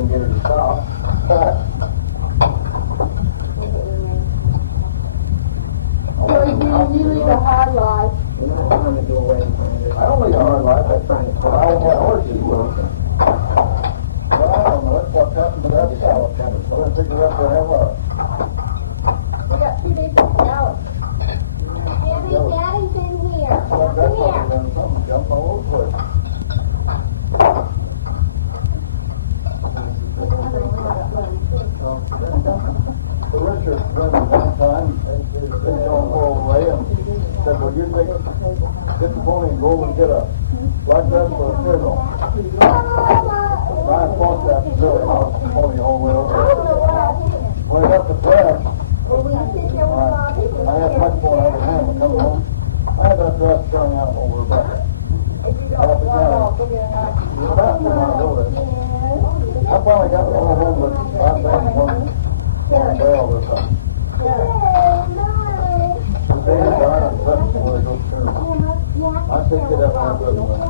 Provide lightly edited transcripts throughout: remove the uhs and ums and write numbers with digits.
we can get her to stop. You lead a hard life. I don't lead a hard life. But I don't have horses. Well, I don't know. That's what's happened to that salad. I'm going to figure out the hell up. We got 2 days of salad. Daddy's in here. Well, that's what we've done. Something jumping all over the place. So Richard, when one time, they don't go away and said, well, you get the pony and go and get a black dress for a funeral. Brian fought that silly house pony all the way over there. When I got the dress, I had my phone out of hand coming home. I had that dress showing out over her back. Half the time. You know, that's when I know that. I finally got all home with my back one. Bell or something. Today, darn, I'm such before I go through. I picked it up and I put it away.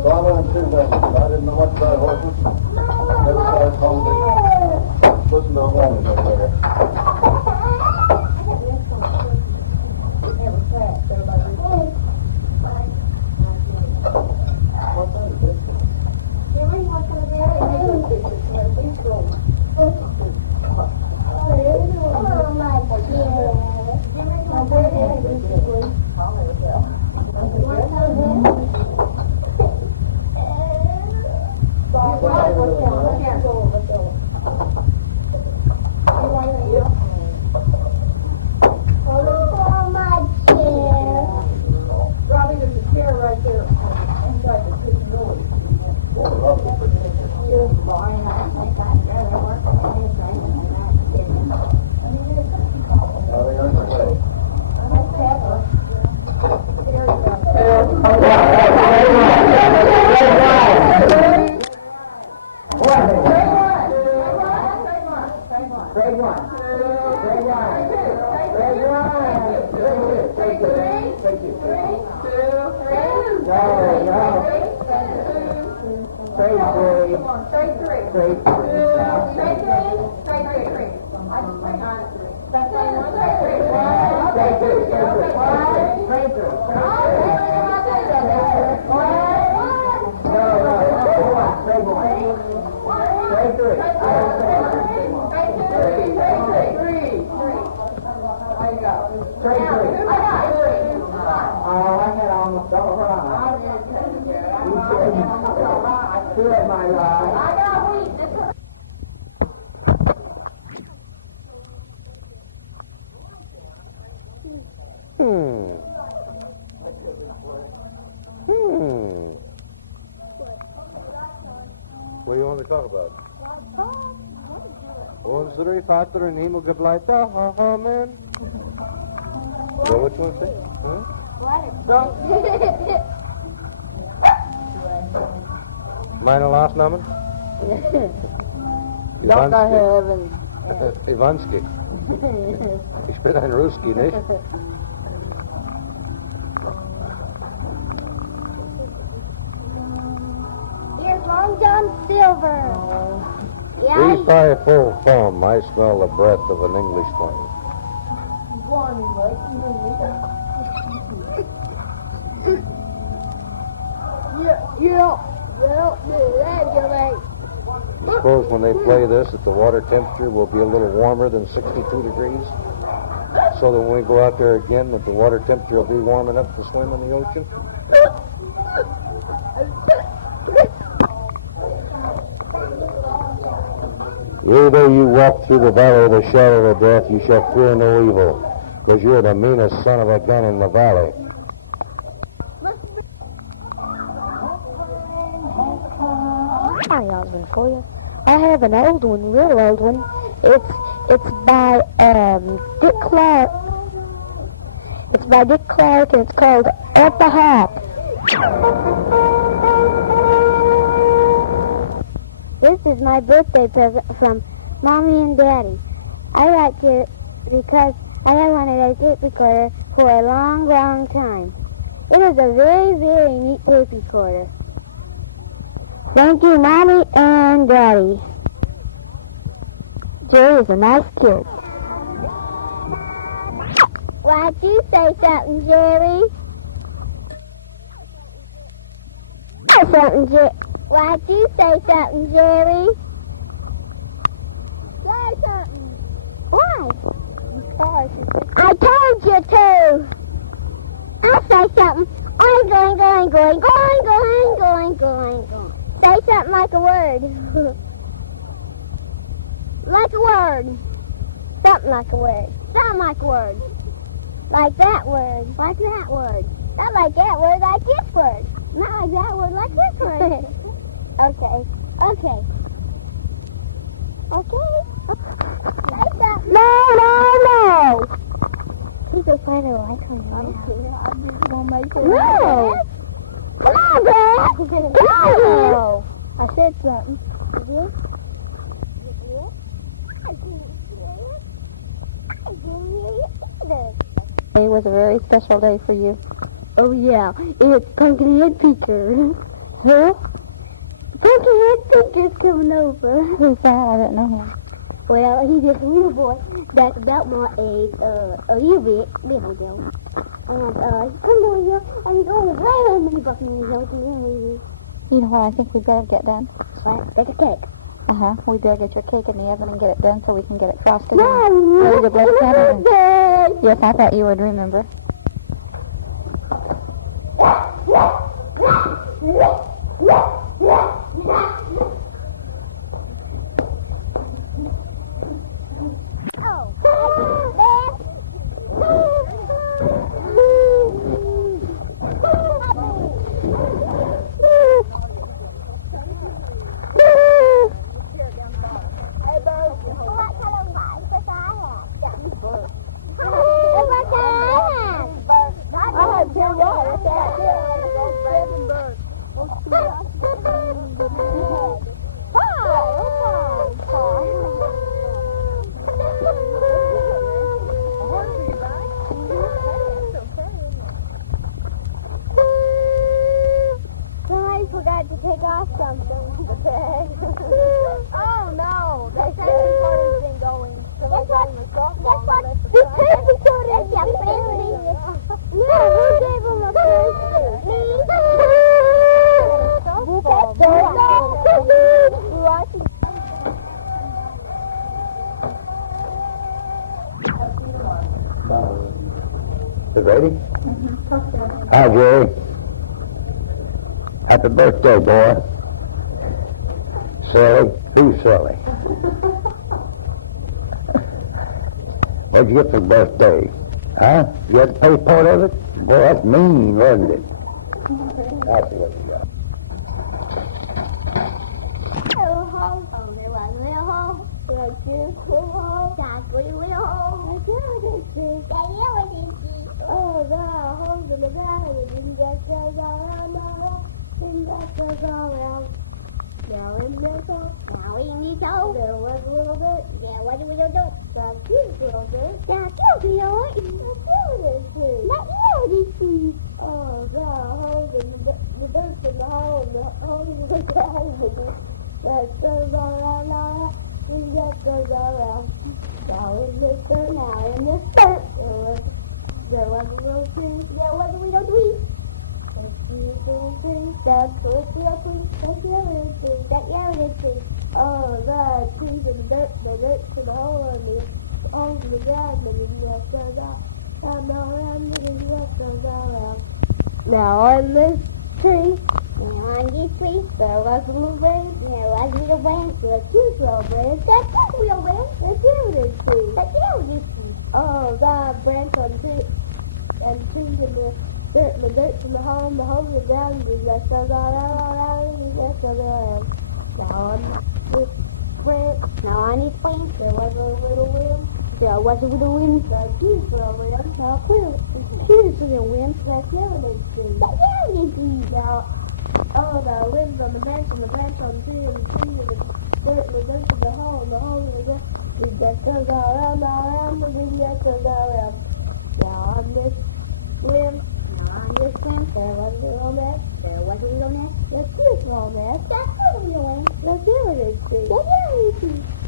So I learned 2 things. I didn't know much about horses. Never started home. Listen to a woman over there. What do you want to talk about? Unsere Vater im Himmel gebleibt, Amen. So which one say? Meine Lastnamen? Dr. Heaven. Ivansky. Ich bin ein Ruski, nicht? Here's Long John Silver. Yeah. 3-5 full foam. I smell the breath of an English one. I suppose when they play this, that the water temperature will be a little warmer than 62 degrees, so that when we go out there again, that the water temperature will be warm enough to swim in the ocean. Yea, though you walk through the valley of the shadow of death, you shall fear no evil, because you're the meanest son of a gun in the valley. Hi, Osmond, for you. I have an old one, real old one. It's by Dick Clark. It's by Dick Clark, and it's called At the Hop. This is my birthday present from Mommy and Daddy. I liked it because I had wanted a tape recorder for a long, long time. It is a very, very neat tape recorder. Thank you, Mommy and Daddy. Jerry is a nice kid. Why'd you say something, Jerry? Say something, Jerry. Why'd you say something, Jerry? Say something. Why? I told you to. I'll say something. Going. Say something like a word. Like a word. Something like a word. Something like a word. Like that word. Like that word. Not like that word, like this word. Not like that word, like this word. Okay. Say something. No. He's a fighter like her. I don't care. I just want to make sure. No. Come on, Dad. No. I said something. Did you? I didn't hear you either. It was a very special day for you. Oh, yeah. It's Pumpkinhead Peter. Who? Pumpkinhead Peter's coming over. Who's that? I don't know him. Well, he's just a little boy that's about my age, a little bit, little Joe. And, he's coming over here, and he's going to play with me, Buccaneers. You know what I think we better get done? What? Bake a cake. We better get your cake in the oven and get it done so we can get it frosted. No, yes, I thought you would remember. You ready? Hi, Jerry. Happy birthday, boy. Silly. Who's silly? What'd you get for birthday? Huh? You had to pay part of it? Boy, that's mean, wasn't it? That's what you got. Oh, the holes in the ground, it just goes around, Now in this hole, there was a little bit. Yeah, what do we do? That cute little bit. That cute little bit. Oh, the holes in the dirt in the hole, and the holes in the ground, that goes around, and that goes around. Now in this dirt, there was a little tree. Yeah, what do we do? That's the little tree. That's the other tree. Oh, the trees and the dirt to the hole and the holes in the ground, and then just goes out. And around, and then just goes around. Now on this tree, there was a little branch. There was a little branch. There was two little branches. That's two little branches. That's the other tree. Oh, the branch on the tree. And trees in the dirt in the hole in the ground, and just goes around, and just goes around. Now on this branch, there was a little wind. There was a little wind, the cutest little wind. Now, cutest little wind, that's the other tree. Now, oh, the wind on the branch on the tree, and the tree in the dirt in the hole in the ground, it just goes around, and it just goes around. Now on this wind, this one, there was a little nest, there was a little nest, there's two small nests, that's a little nest, that's the other nest.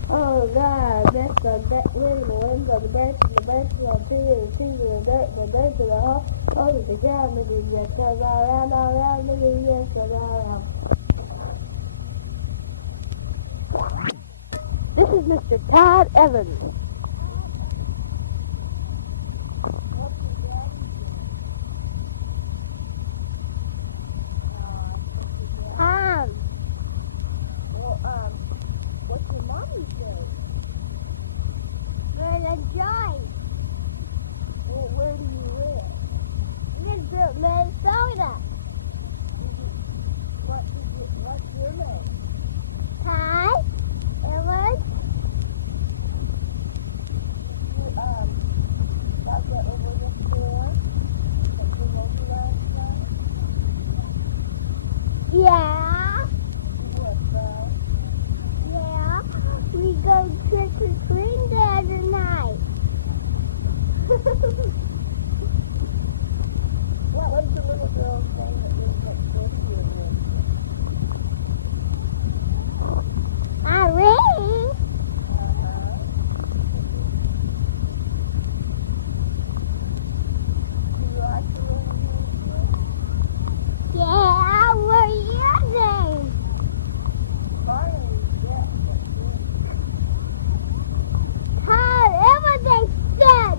Oh God, that's the limbs of the branches on the tree, and the trees in the dirt, and the birds in the hole. Oh, the ground, nigga, just goes all around, nigga, just goes all around. This is Mr. Todd Evans. Tom. Well, what's your mommy say? We're in a joint. Well, where do you live? Minnesota. What's your name? Hi, Ellen. Got the over the store? Yeah. Yeah. We go trick or treating there tonight. What was the little girl's name that was at this year? Irene. Yeah, what's your name? Todd, everything said.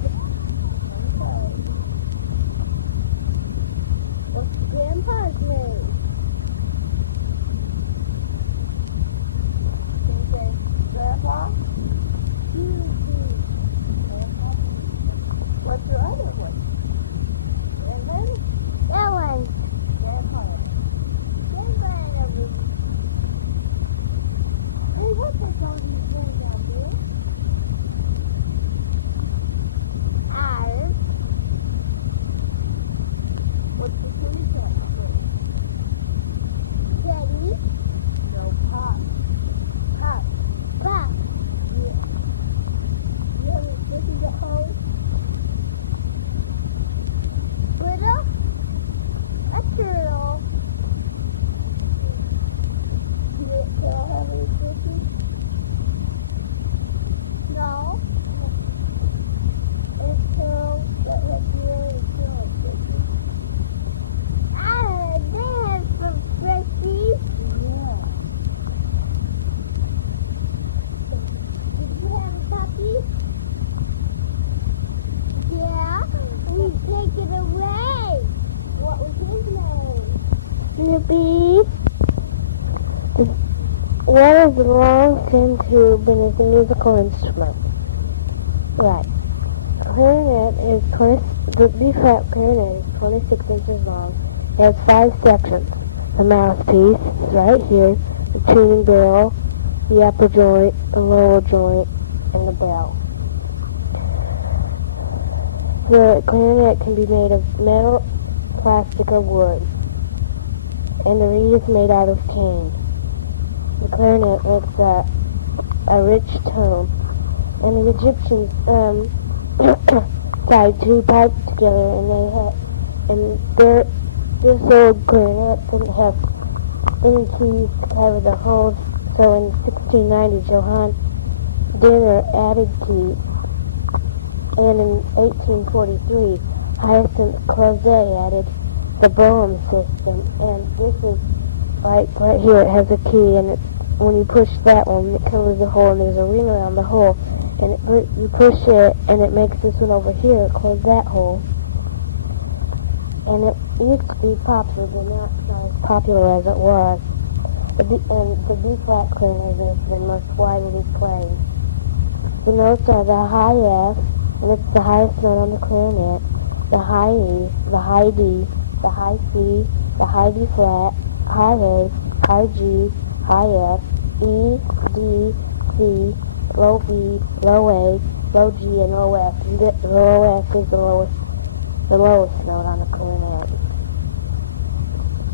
What's Grandpa's name? Grandpa? What's your other one? Ellen? Ellen. Grandpa. Hey, what's all these things out there? Iron. What's the food shop? Teddy. No, Pop. Pop. Pop. Yeah. This is the hole. Little. A turtle. Do it still have any fishes? No. It's turtle that has really good fishes. They have some fishies. Yeah. Did you have a puppy? Yeah. We take it away. What was his name? Snoopy. What is the long thin tube and is a musical instrument? Right. Clarinet is the B-flat clarinet is 26 inches long. It has 5 sections. The mouthpiece is right here, the tuning barrel, the upper joint, the lower joint, and the bell. The clarinet can be made of metal, plastic, or wood, and the reed is made out of cane. The clarinet makes a rich tone, and the Egyptians tied 2 pipes together, this old clarinet didn't have any keys to cover the holes, so in 1690 Johann Dinner added keys, and in 1843 Hyacinth Closet added the Boehm system, and this is like right here, it has a key, and when you push that one, it covers the hole, and there's a ring around the hole, and you push it, and it makes this one over here close that hole. And it used to be popular, but not as popular as it was. And the B-flat clarinet is the most widely played. The notes are the high F, and it's the highest note on the clarinet, the high E, the high D, the high C, the high D flat, high A, high G, high F, E, D, C, low B, low A, low G, and low F. And the low F is the lowest note on the clarinet.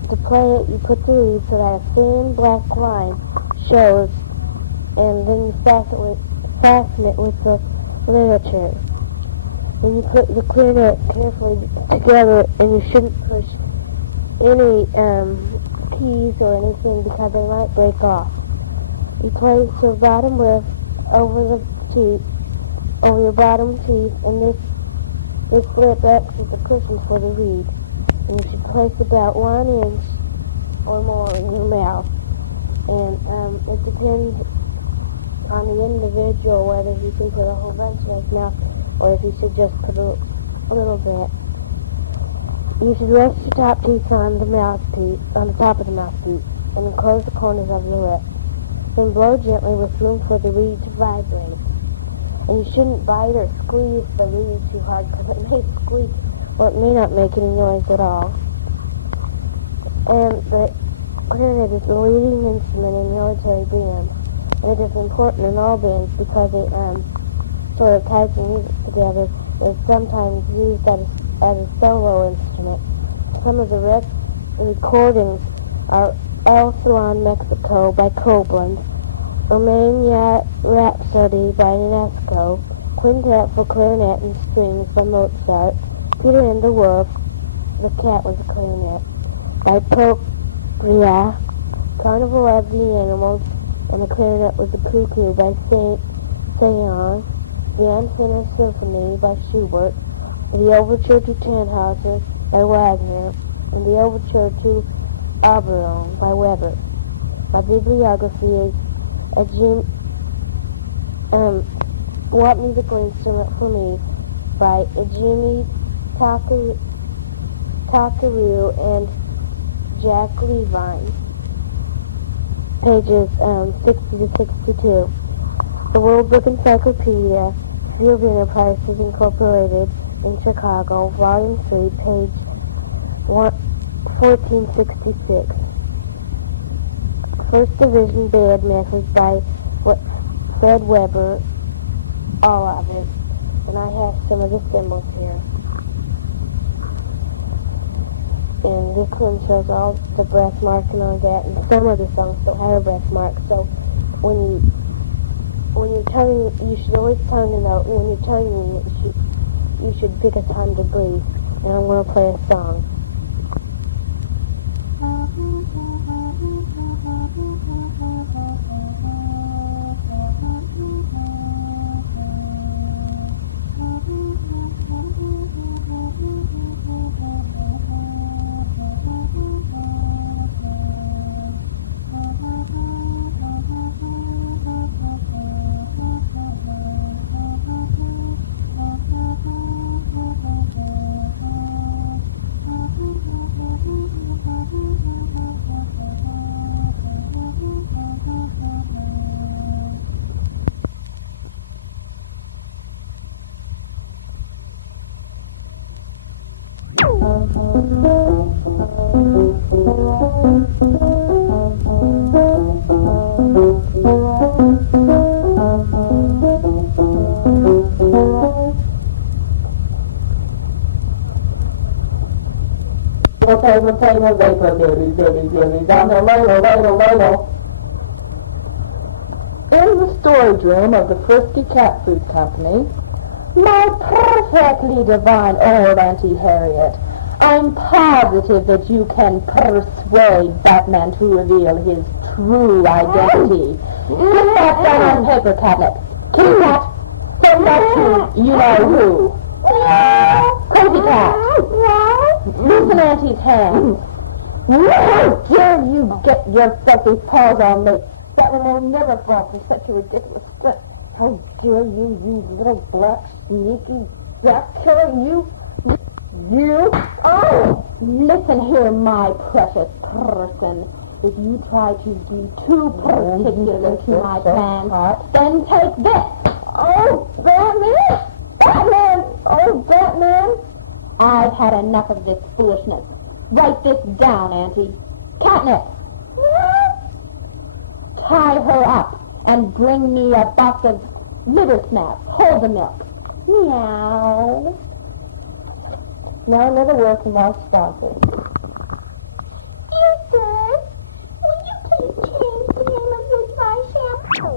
To play it, you put the reed so that a thin black line shows, and then you fasten it with the ligature. and you put the clarinet carefully together, and you shouldn't push any keys or anything because they might break off. You place your bottom lip over your bottom teeth, and this lip acts as a cushion for the reed. And you should place about 1 inch or more in your mouth. And it depends on the individual whether you can put a whole bunch in his mouth or if you should just put a little bit. You should rest your top teeth on the top of the mouthpiece, and then close the corners of your lips. Then blow gently with room for the reed to vibrate. And you shouldn't bite or squeeze the reed too hard because it may squeak or it may not make any noise at all. And the clarinet is the leading instrument in military bands, and it is important in all bands because it sort of ties the music together. It's sometimes used as a solo instrument. Some of the recordings are El Salon, Mexico by Koblenz, Romania Rhapsody by Ionesco, Quintet for Clarinet and Strings by Mozart, Peter and the Wolf, the cat was a clarinet, by Poglia, Carnival of the Animals, and the clarinet was a cuckoo by Saint-Saëns, the Unfinished Symphony by Schubert, the Overture to Tannhauser by Wagner, and the Overture to Oberon by Weber. My bibliography is What Musical Instrument for Me by Jimmy Takeru and Jack Levine, pages 60 to 62. The World Book Encyclopedia, Field Enterprises Incorporated in Chicago, Volume 3, page 1466. First Division Band Methods by Fred Weber, all of it. And I have some of the symbols here. And this one shows all the breath marks and all that, and some of the songs don't have a breath mark. So when you're telling, you should always pound a note, and when you're telling you should pick a time to breathe. And I'm going to play a song. Table, vapor, babies, on the ladle. In the storage room of the Frisky Cat Food Company, my perfectly divine old Auntie Harriet, I'm positive that you can persuade Batman to reveal his true identity. Get that down on paper, Catnip. Kitty Cat, send that to you-know-who. Cozy Cat, loosen Auntie's hands. How dare you get your filthy paws on me? That one will never fall for such a ridiculous trick. How dare you, you little black sneaky rat killer, you? Oh! Listen here, my precious person. If you try to be too particular to my plans, then take this. Oh, Batman! Batman! Oh, Batman! I've had enough of this foolishness. Write this down, Auntie. Catnip! Tie her up and bring me a box of liver snaps. Hold the milk. Meow. Now another word from our sponsor. Dear sir, will you please change the name of this bar shampoo?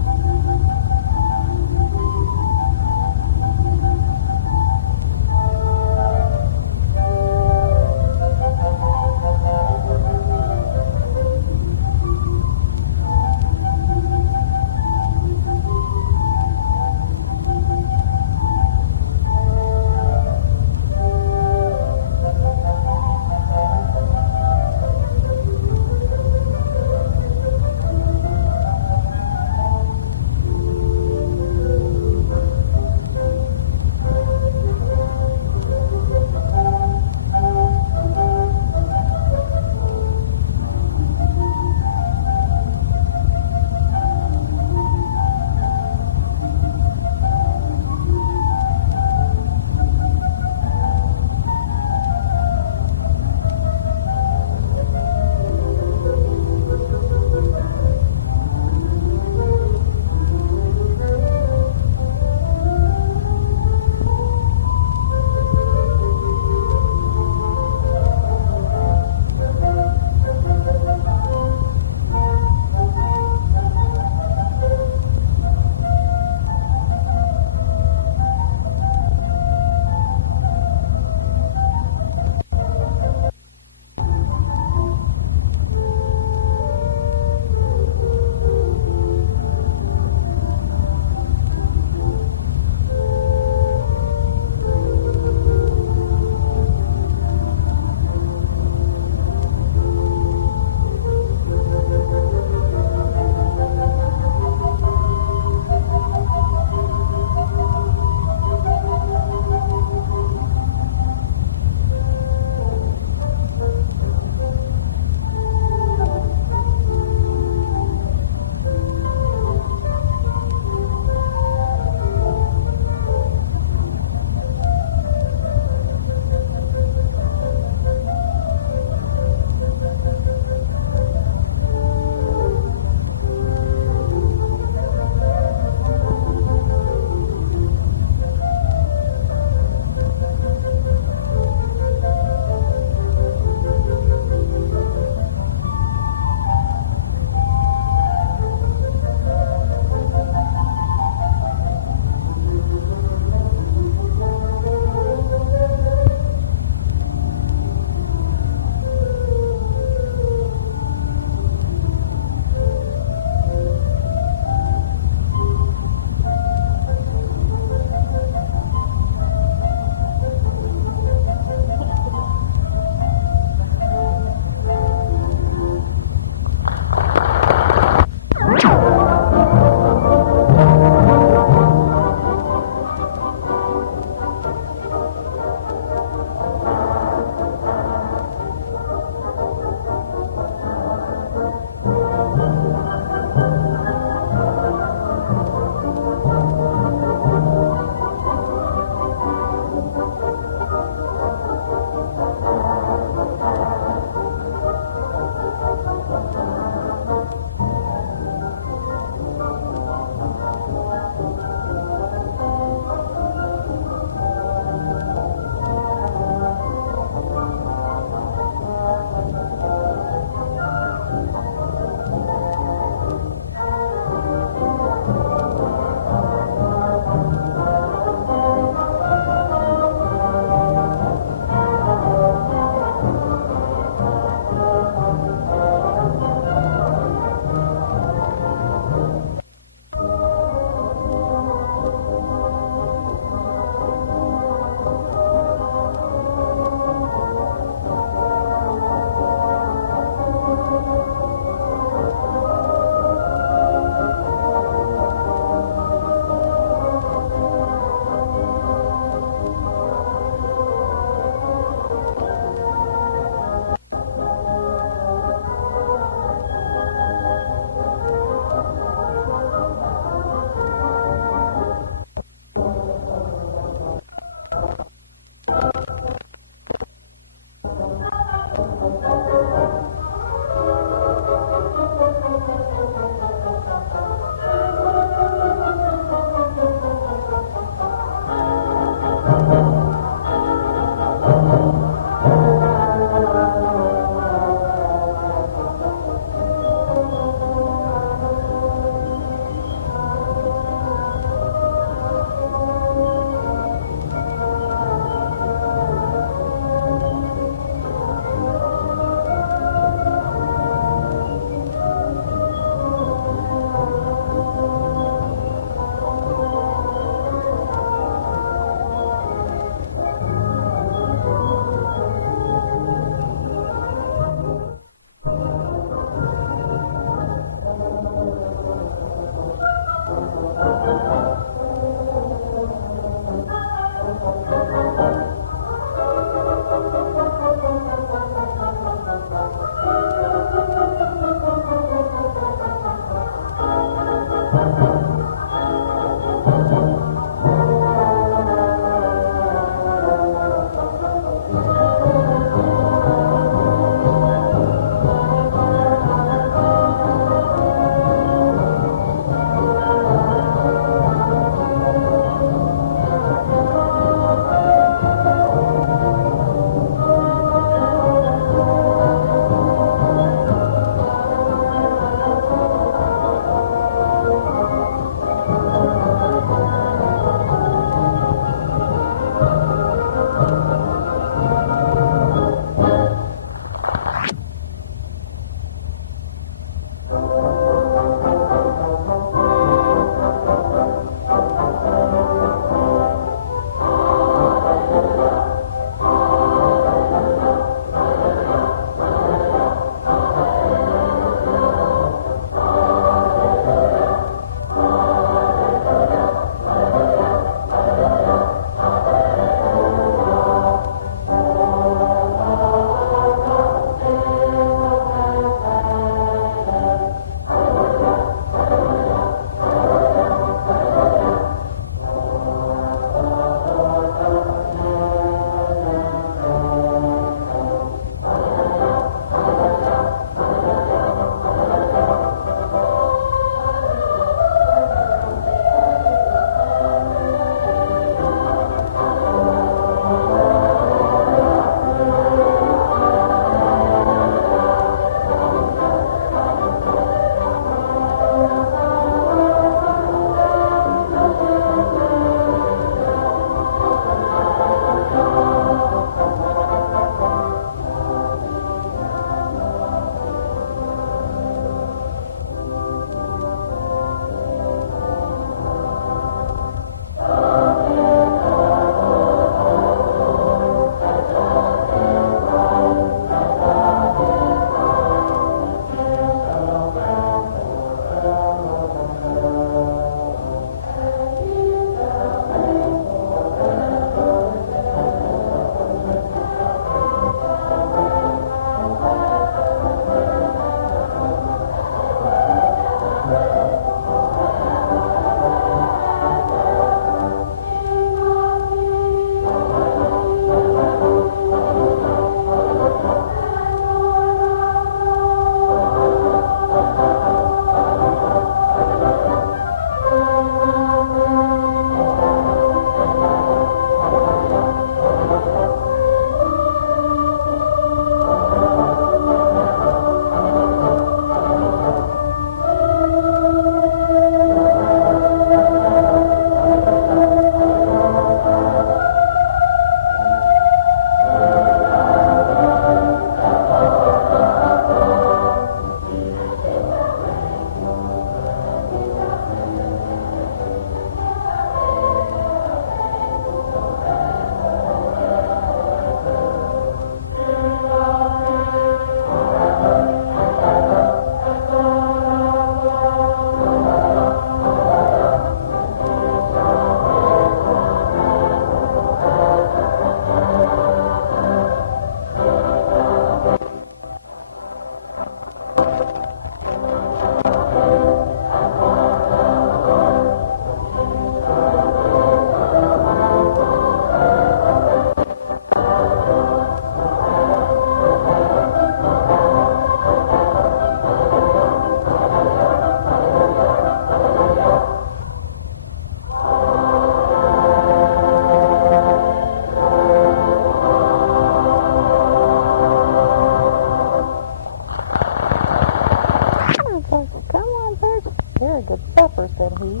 said he.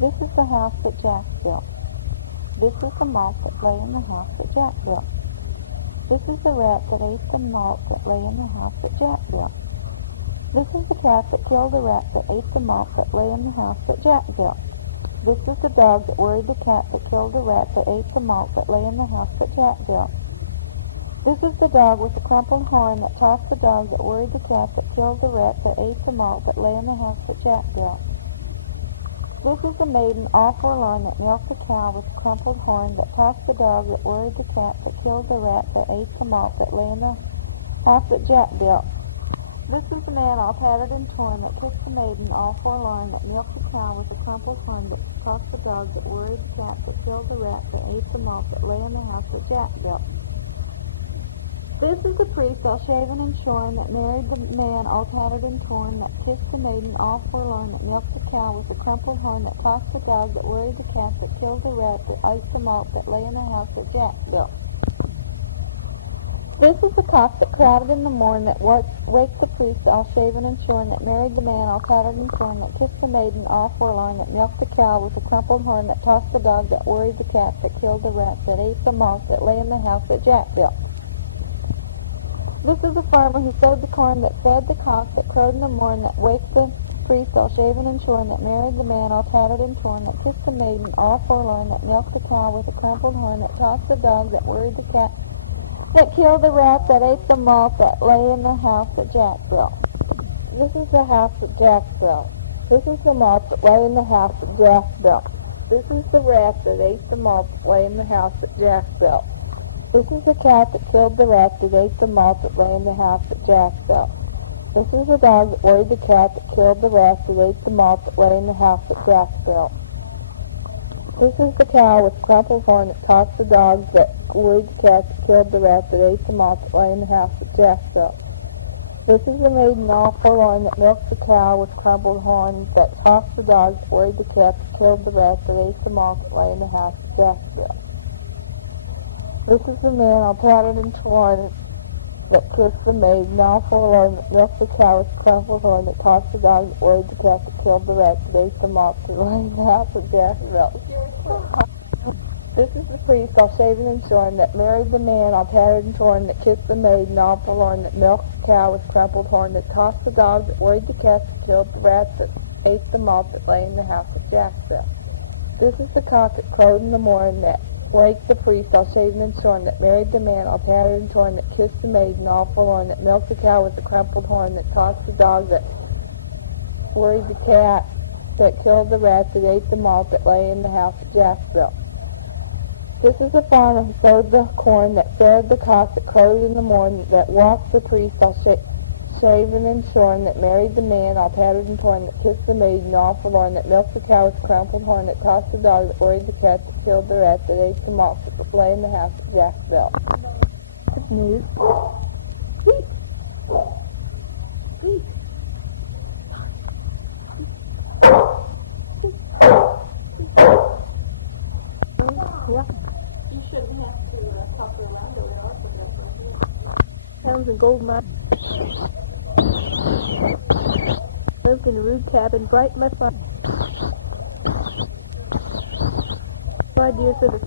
This is the house that Jack built. This is the malt that lay in the house that Jack built. This is the rat that ate the malt that lay in the house that Jack built. This is the cat that killed the rat that ate the malt that lay in the house that Jack built. This is the dog that worried the cat that killed the rat that ate the malt that lay in the house that Jack built. This is the dog with the crumpled horn that tossed the dog that worried the cat that killed the rat that ate the malt that lay in the house that Jack built. This is the maiden all forlorn that milked the cow with the crumpled horn that tossed the dog that worried the cat that killed the rat that ate the malt that lay in the house that Jack built. This is the man all tattered and torn that kissed the maiden all forlorn that milked the cow with the crumpled horn that tossed the dog that worried the cat that killed the rat that ate the malt that lay in the house that Jack built. This is the priest all shaven and shorn that married the man all tattered and torn that kissed the maiden all forlorn that milked the cow with the crumpled horn that tossed the dog that worried the cat that killed the rat that ate the malt that lay in the house that Jack built. This is the cock that crowded in the morn that waked the priest all shaven and shorn that married the man all tattered and torn that kissed the maiden all forlorn that milked the cow with the crumpled horn that tossed the dog that worried the cat that killed the rat that ate the malt that lay in the house that Jack built. This is the farmer who sowed the corn that fed the cock that crowed in the morn that waked the priest all shaven and shorn that married the man all tattered and torn that kissed the maiden all forlorn that milked the cow with a crumpled horn that tossed the dog that worried the cat that killed the rat that ate the malt that lay in the house that Jack built. This is the house that Jack built. This is the malt that lay in the house that Jack built. This is the rat that ate the malt that lay in the house that Jack built. This is the cat that killed the rat that ate the malt that lay in the house that Jack built. This is the dog that worried the cat that killed the rat that ate the malt that lay in the house that Jack built. This is the cow with the crumpled horn that tossed the dog that worried the cat that killed the rat that ate the malt that lay in the house that Jack built. This is the maiden all forlorn that milked the cow with crumpled horn that tossed the dog that worried the cat that killed the rat that ate the malt that lay in the house that Jack built. This is the man all tattered and torn that kissed the maiden all forlorn that milked the cow with the crumpled horn that tossed the dog that worried the cat that killed the rat that ate the malt that lay in the house that Jack built. This is the priest all shaven and shorn that married the man all tattered and torn that kissed the maiden all forlorn that milked the cow with crumpled horn that tossed the dog that worried the cat that killed the rat that ate the malt that lay in the house that Jack built. This is the cock that crowed in the morn that waked the priest all shaven and shorn that married the man all tattered and torn that kissed the maiden all forlorn that milked the cow with the crumpled horn that tossed the dog that worried the cat that killed the rat that ate the malt that lay in the house that Jack built. This is the farmer who sowed the corn that fed the cock that crowed in the morn that walked the priest all shaven and shorn that married the man all tattered and torn that kissed the maiden all forlorn that milked the cow with the crumpled horn that tossed the dog that worried the cat that killed the rat that ate the malt that lay in the house that Jack built. Good news. Squeak. Squeak. Yeah. You shouldn't have to talk around very hard for that. Pounds and gold mine. Lived in a rude cabin, bright in my fire. No idea for this.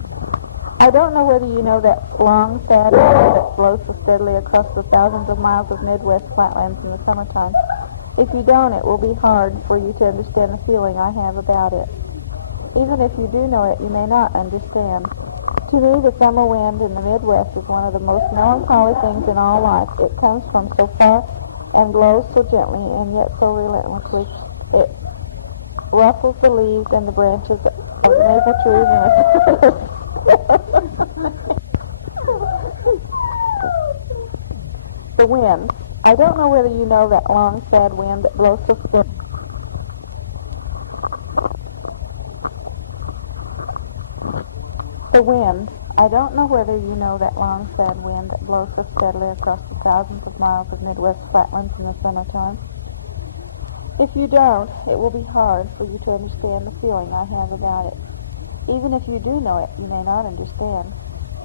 I don't know whether you know that long, sad wind that blows so steadily across the thousands of miles of Midwest flatlands in the summertime. If you don't, it will be hard for you to understand the feeling I have about it. Even if you do know it, you may not understand. To me, the summer wind in the Midwest is one of the most melancholy things in all life. It comes from so far and blows so gently and yet so relentlessly. It ruffles the leaves and the branches of the maple trees and the wind. I don't know whether you know that long, sad wind that blows so steadily. The wind. I don't know whether you know that long, sad wind that blows so steadily across the thousands of miles of Midwest flatlands in the summertime. If you don't, it will be hard for you to understand the feeling I have about it. Even if you do know it, you may not understand.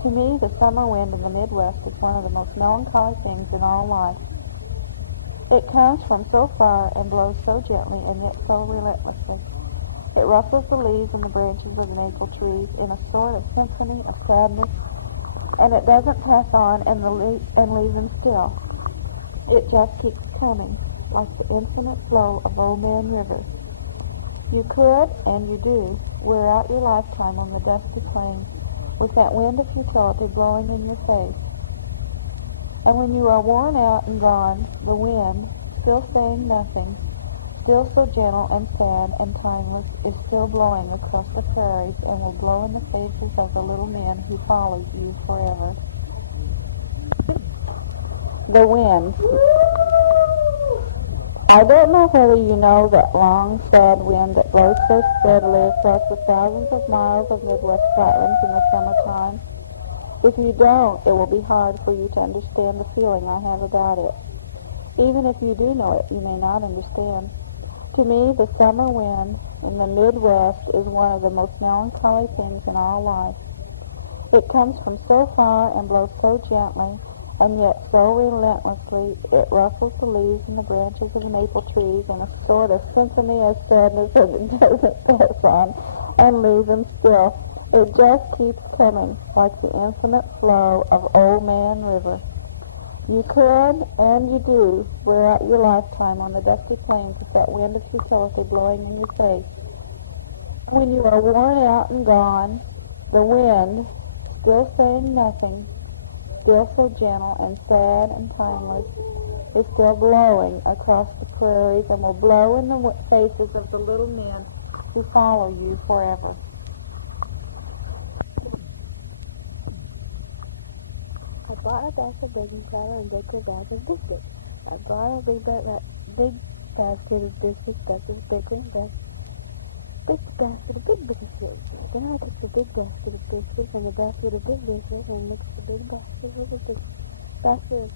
To me, the summer wind in the Midwest is one of the most melancholy things in all life. It comes from so far and blows so gently and yet so relentlessly. It rustles the leaves and the branches of the maple trees in a sort of symphony of sadness, and it doesn't pass on and leave them still. It just keeps coming, like the infinite flow of Old Man River. You could, and you do, wear out your lifetime on the dusty plains with that wind of futility blowing in your face. And when you are worn out and gone, the wind, still saying nothing, still so gentle and sad and timeless, is still blowing across the prairies and will blow in the faces of the little men who follow you forever. The wind. I don't know whether you know that long, sad wind that blows so steadily across the thousands of miles of Midwest flatlands in the summertime. If you don't, it will be hard for you to understand the feeling I have about it. Even if you do know it, you may not understand. To me, the summer wind in the Midwest is one of the most melancholy things in all life. It comes from so far and blows so gently, and yet so relentlessly. It rustles the leaves and the branches of the maple trees in a sort of symphony of sadness, and it doesn't pass on and leave them still. It just keeps coming, like the infinite flow of Old Man River. You could, and you do, wear out your lifetime on the dusty plains with that wind of futility blowing in your face. When you are worn out and gone, the wind, still saying nothing, still so gentle and sad and timeless, is still blowing across the prairies and will blow in the faces of the little men who follow you forever. I bought a batch of baking powder and baked a bag of biscuits. I brought a big basket of biscuits that was bigger and big basket of big biscuits. Then I took the big basket of biscuits and the basket of big biscuits and mixed the big basket with the big basket of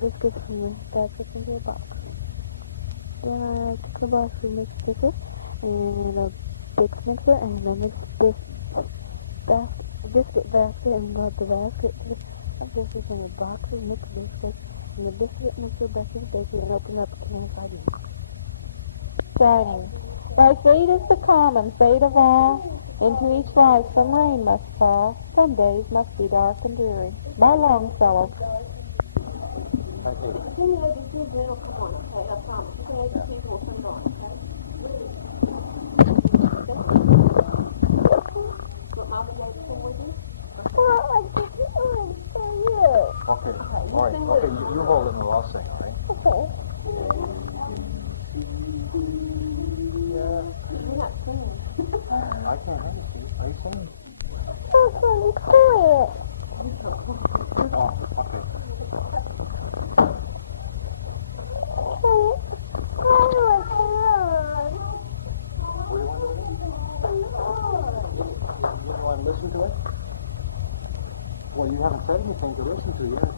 biscuits from the basket into a box. Then I took the box of mixed biscuits and a big mixer and I mixed this biscuit basket and brought the basket to the biscuits in a box of mixed biscuits and the biscuit mixer back to the bakery and opened up the can inside me. Shining. Thy fate is the common fate of all. Into each life some rain must fall. Some days must be dark and dreary. By Longfellow. Thank you. Anyway, the kids will come on, okay? I promise. Okay, the kids will come on, okay? Want Mom to go to school with you? Well, I just doing for you. Okay. All right. Okay, you hold it and I'll sing, all right? Okay. You're not singing. I can't hear you. Are you singing? Oh, Sonny, quiet. Oh, okay. What do you want to do? You want to listen to it? Well, you haven't said anything to listen to yet.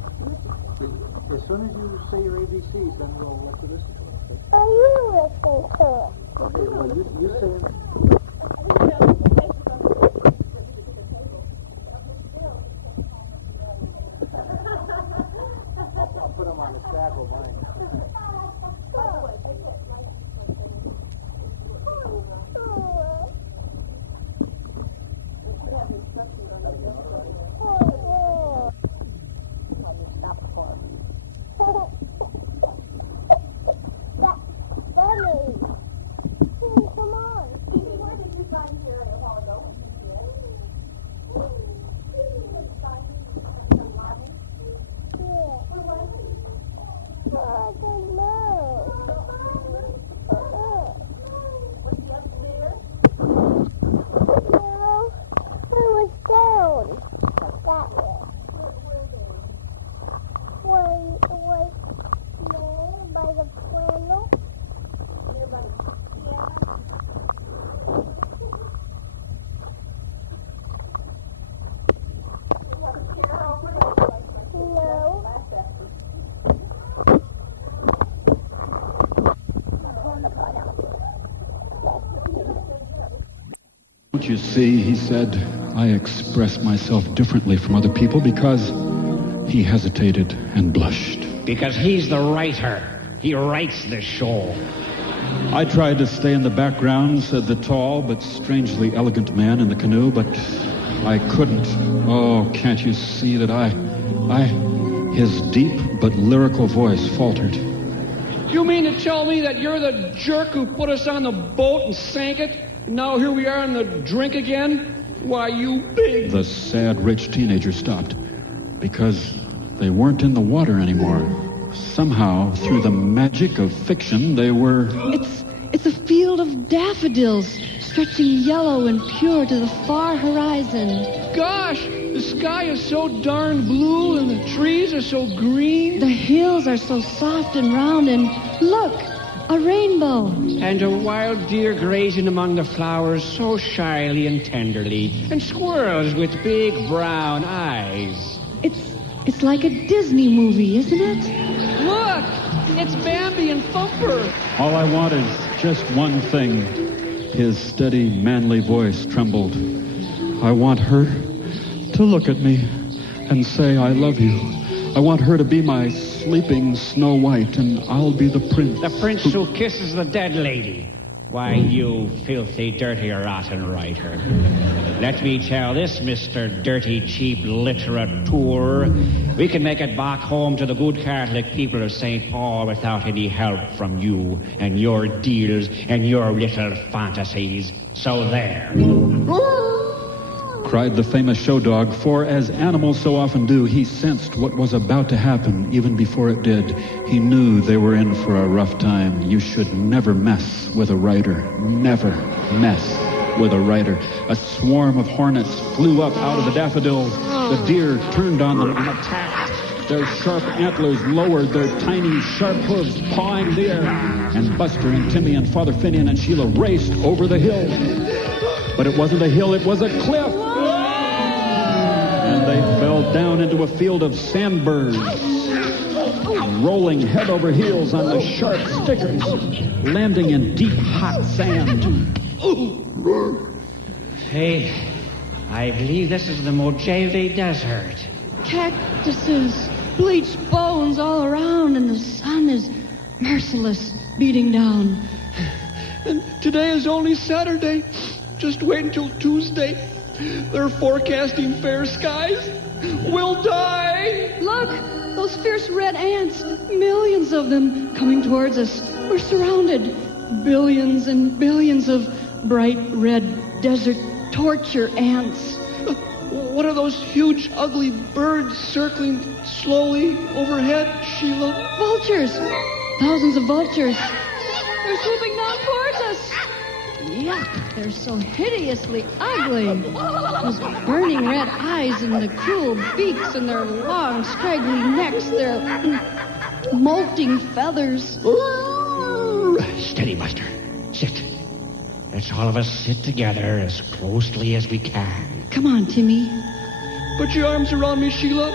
As soon as you say your ABCs, then we'll let you listen to it. Okay? Are you listening to it? Okay, well, you say it. I'll put them on the stack with mine. Come on. Where did you find here a while ago? I don't know. No, I was down. That way. When it was there by the piano. No. Don't you see, he said, I express myself differently from other people because he hesitated and blushed. Because he's the writer. He writes the show. I tried to stay in the background, said the tall but strangely elegant man in the canoe, but I couldn't. Oh, can't you see that his deep but lyrical voice faltered. You mean to tell me that you're the jerk who put us on the boat and sank it? And now here we are in the drink again? Why, you big... The sad rich teenager stopped because they weren't in the water anymore. Somehow, through the magic of fiction, they were... It's a field of daffodils, stretching yellow and pure to the far horizon. Gosh, the sky is so darn blue and the trees are so green. The hills are so soft and round, and look, a rainbow. And a wild deer grazing among the flowers so shyly and tenderly. And squirrels with big brown eyes. It's like a Disney movie, isn't it? Look, it's Bambi and Thumper. All I want is just one thing. His steady, manly voice trembled. I want her to look at me and say, I love you. I want her to be my sleeping Snow White, and I'll be the prince. The prince who kisses the dead lady. Why, you filthy, dirty, rotten writer. Let me tell this, Mr. Dirty, Cheap Literateur. We can make it back home to the good Catholic people of St. Paul without any help from you and your deals and your little fantasies. So there. Cried the famous show dog, for as animals so often do, he sensed what was about to happen even before it did. He knew they were in for a rough time. You should never mess with a writer. Never mess with a writer. A swarm of hornets flew up out of the daffodils. The deer turned on them and attacked. Their sharp antlers lowered, their tiny, sharp hooves pawing the air. And Buster and Timmy and Father Finian and Sheila raced over the hill. But it wasn't a hill, it was a cliff. And they fell down into a field of sandbirds, rolling head over heels on the sharp stickers, landing in deep, hot sand. Hey, I believe this is the Mojave Desert. Cactuses, bleached bones all around, and the sun is merciless, beating down. And today is only Saturday. Just wait until Tuesday. They're forecasting fair skies. We'll die. Look, those fierce red ants, millions of them coming towards us. We're surrounded. Billions and billions of bright red desert torture ants. What are those huge, ugly birds circling slowly overhead, Sheila? Vultures. Thousands of vultures. They're swooping down towards us. Yuck, they're so hideously ugly. Those burning red eyes and the cruel beaks and their long, scraggly necks, their molting feathers. Steady, Buster. Sit. Let's all of us sit together as closely as we can. Come on, Timmy. Put your arms around me, Sheila.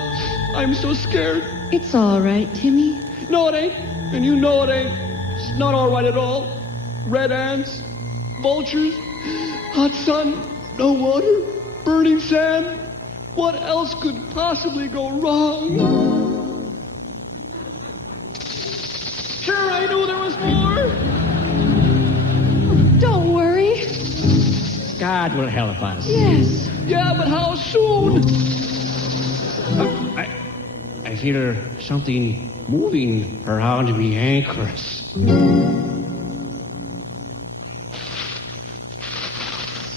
I'm so scared. It's all right, Timmy. No, it ain't. And you know it ain't. It's not all right at all. Red ants, vultures, hot sun, no water, burning sand. What else could possibly go wrong? Sure, I knew there was more. Don't worry. God will help us. Yes. Yeah, but how soon? I feel something moving around me ankles.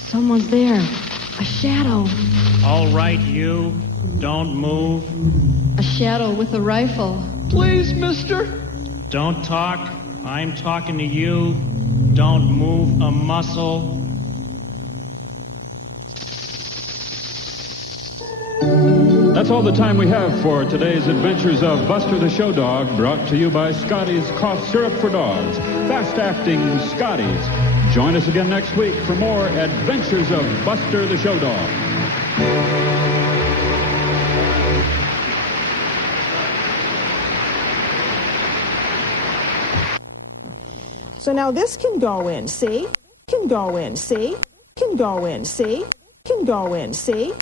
Someone's there. A shadow. All right, you. Don't move. A shadow with a rifle. Please, mister. Don't talk. I'm talking to you. Don't move a muscle. That's all the time we have for today's adventures of Buster the Show Dog, brought to you by Scotty's Cough Syrup for Dogs. Fast-acting Scotty's. Join us again next week for more adventures of Buster the Show Dog. So now this can go in, see? Can go in, see? Can go in, see? Can go in, see?